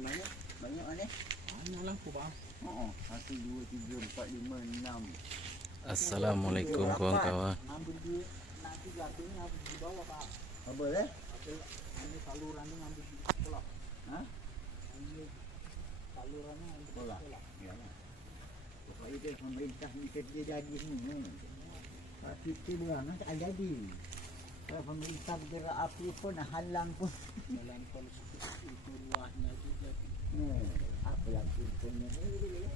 banyak. Banyak ni. Banyak lah aku bang. 1, 2, 3, 4, 5, 6. Assalamualaikum kawan-kawan. Ambil di nanti gading ambil di bawah pak. Apa boleh? Ini saluran ni ambil di sekolah. Ha? Ini salurannya ambil di Sekolah. sekolah. Ya. Pokoknya dia pemerintah ni kerja jadi ni. Pak Siti bukan tak ada jadi. Kalau pemerintah bergerak api pun halang pun. Dalam kalau itu luahnya juga. Apa yang pintunya ni?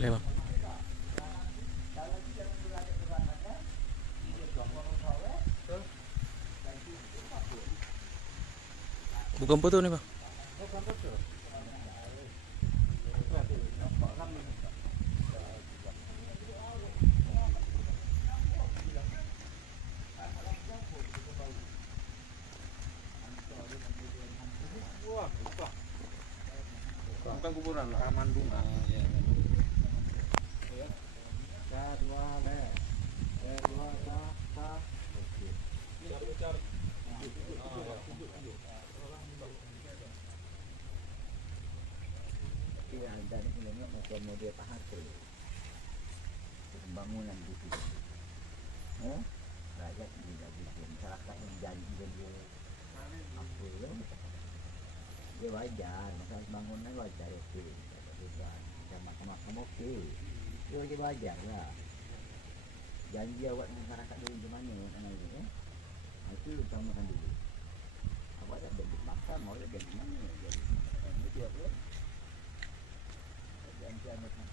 Boleh bang. Bukan foto ni bang. Bukan kuburan lah, Mandung lah. Dan ini macam model pahat pembangunan di sini. Rakyat juga gitu. Masyarakat yang janji dia apa ya? Dia wajar, masalah bangunan wajar okey. Macam makam-makam okey. Dia wajar lah. Janji awak dengan masyarakat dulu macam mana namanya? Itu utamakan dulu. Awak dah bagi makam, awak dah bagi mana? Jadi dia apa? Jangan macam